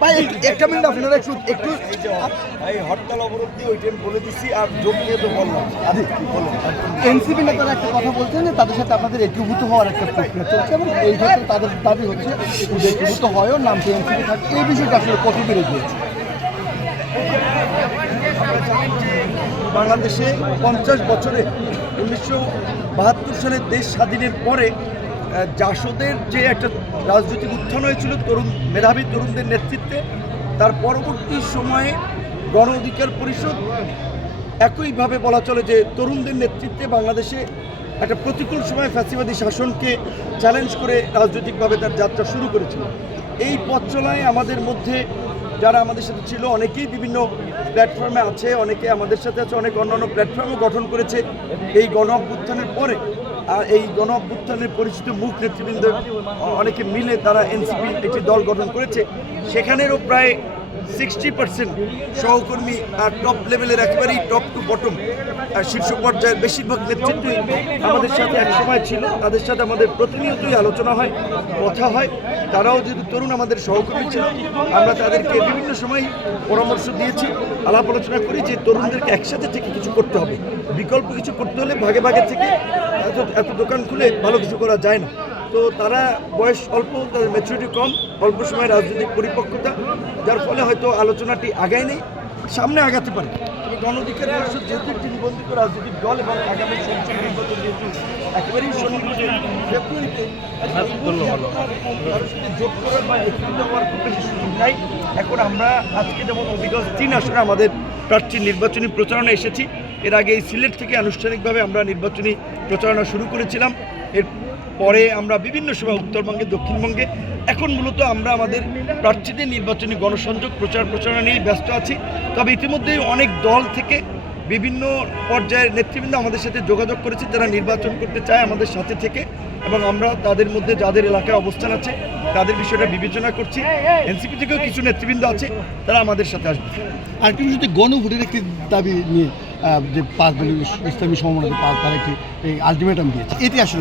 ভাই একটা মিনিট আপনারা একটু একটু এই হরতাল অবরোধ দিয়ে ওইটা আমি বলে দিচ্ছি আর যোগ নিয়ে তো বললাম। আদি কি বললাম এনসিপি নেতারা একটা কথা বলছেন যে তাদের সাথে আপনাদের একীভূত হওয়ার একটা প্রক্রিয়া চলছে এবং এই ক্ষেত্রে তাদের দাবি হচ্ছে যে একীভূত হয়েও নামটি এনসিপি থাকে এই বিষয়টা আসলে কত বেড়ে গিয়েছে? বাংলাদেশে পঞ্চাশ বছরে উনিশশো বাহাত্তর সালে দেশ স্বাধীনের পরে জাসদের যে একটা রাজনৈতিক উত্থান হয়েছিল, তরুণ মেধাবী তরুণদের নেতৃত্বে, তার পরবর্তী সময়ে গণ অধিকার পরিষদ একইভাবে বলা চলে যে তরুণদের নেতৃত্বে বাংলাদেশে একটা প্রতিকূল সময় ফ্যাসিবাদী শাসনকে চ্যালেঞ্জ করে রাজনৈতিকভাবে তার যাত্রা শুরু করেছিল। এই পথ চলায় আমাদের মধ্যে যারা আমাদের সাথে ছিল, অনেকেই বিভিন্ন প্ল্যাটফর্মে আছে, অনেকে আমাদের সাথে আছে, অনেক অন্যান্য প্ল্যাটফর্মও গঠন করেছে। এই গণ অভ্যুত্থানের পরে এই গণ পরিচিত মুখ নেতৃবৃন্দ অনেকে মিলে তারা এনসিপি একটি দল গঠন করেছে। সেখানেরও প্রায় সিক্সটি পার্সেন্ট সহকর্মী আর টপ লেভেলের একেবারেই টপ টু বটম শীর্ষ পর্যায়ের বেশিরভাগ নেতৃত্বই আমাদের সাথে এক সময় ছিল। তাদের সাথে আমাদের প্রতিনিয়তই আলোচনা হয়, কথা হয়। তারাও যেহেতু তরুণ, আমাদের সহকর্মী ছিল। আমরা তাদেরকে বিভিন্ন সময় পরামর্শ দিয়েছি, আলাপ আলোচনা করি যে তরুণদেরকে একসাথে থেকে কিছু করতে হবে। বিকল্প কিছু করতে হলে ভাগে ভাগে থেকে এত এত দোকান খুলে ভালো কিছু করা যায় না। তো তারা বয়স অল্প তাদের ম্যাচুরিটি কম অল্প সময় রাজনৈতিক পরিপক্কতা যার ফলে হয়তো আলোচনাটি আগায় নেই সামনে আগাতে পারে। তবে গণ অধিকার পরিষদ যেহেতু একটি নিবন্ধিত রাজনৈতিক দল এবং আগামী সংসদ নির্বাচন যেহেতু একেবারেই ফেব্রুয়ারিতে যোগ করার বা একত্রিত হওয়ার খুব বেশি সুযোগ নাই। এখন আমরা আজকে যেমন অবিগজ তিন আসনে আমাদের প্রার্থীর নির্বাচনী প্রচারণা এসেছি। এর আগে এই সিলেট থেকে আনুষ্ঠানিকভাবে আমরা নির্বাচনী প্রচারণা শুরু করেছিলাম। এর পরে আমরা বিভিন্ন সময় উত্তরবঙ্গে, দক্ষিণবঙ্গে। এখন মূলত আমরা আমাদের প্রার্থীদের নির্বাচনী গণসংযোগ প্রচার প্রচারণা নিয়ে ব্যস্ত আছি। তবে ইতিমধ্যেই অনেক দল থেকে বিভিন্ন পর্যায়ের নেতৃবৃন্দ আমাদের সাথে যোগাযোগ করেছে, যারা নির্বাচন করতে চায় আমাদের সাথে থেকে। এবং আমরা তাদের মধ্যে যাদের এলাকায় অবস্থান আছে, তাদের বিষয়টা বিবেচনা করছি। এনসিপি থেকেও কিছু নেতৃবৃন্দ আছে, তারা আমাদের সাথে আসবে। আর একটি বিষয়টি গণভোটের একটি দাবি নিয়ে যে পাঁচ ইসলামী সমন্বয় পাঁচ তার একটি আলটিমেটাম দিয়েছে, এটি আসলে